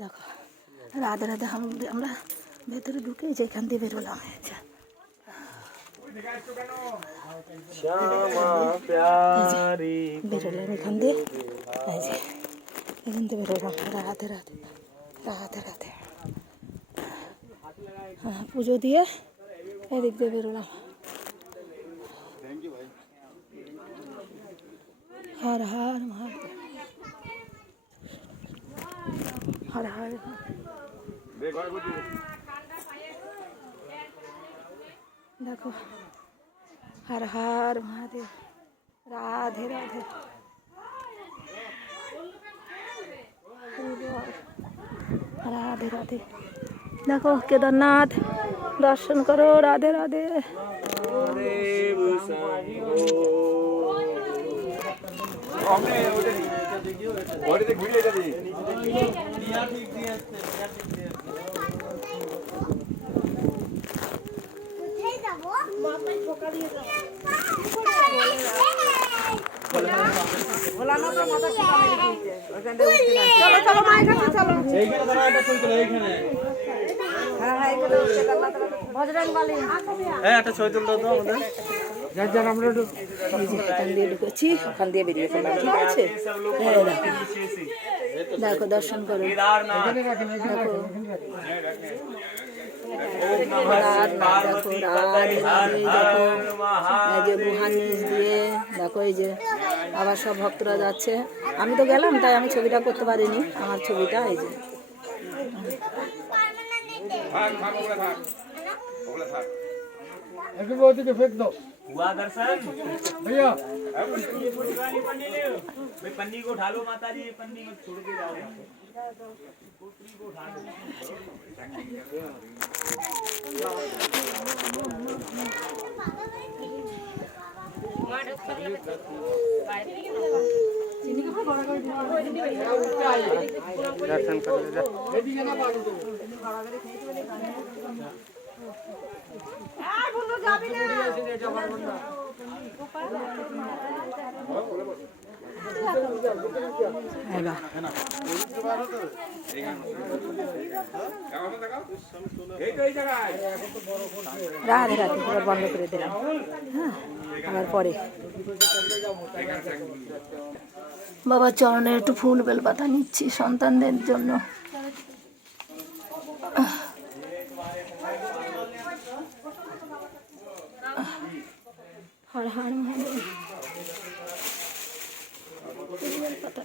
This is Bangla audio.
দেখো রাধে রাধে আমরা ভেতরে ঢুকে যেখান দিয়ে বেরোলাম। বেরোলাম এখান দিয়ে, এই যে এখান দিয়ে বেরোলাম। রাধে রাধে রাধে রাধে। হ্যাঁ, পুজো দিয়ে এদিক দিয়ে বেরোলাম। হর হর মহাদেব, হর হর। দেখো হর হর মহাদেব, রাধে রাধে। রাধে রাধে। দেখো কেদারনাথ দর্শন করো। রাধে রাধে। ঢুকেছি, ওখান দিয়ে বেরিয়ে পড়লাম। ঠিক আছে, দেখো দর্শন করো। দেখো গুহার নিচ দিয়ে দেখো এই যে আবার সব ভক্তরা যাচ্ছে। আমি তো গেলাম, তাই আমি ছবিটা করতে পারিনি। আমার ছবিটা এই যে हुआ दर्शन भैया। पन्नी को उठा लो माता जी, पन्नी को छोड़ के जाओ। पोटली को उठा लो। दर्शन कर রাধে রাধে। এবার বন্ধ করে দিলাম। হ্যাঁ, আবার পরে বাবার চরণে একটু ফুল বেলপাতা নিচ্ছি সন্তানদের জন্য। হর হর মহাদেব। বেলপাতা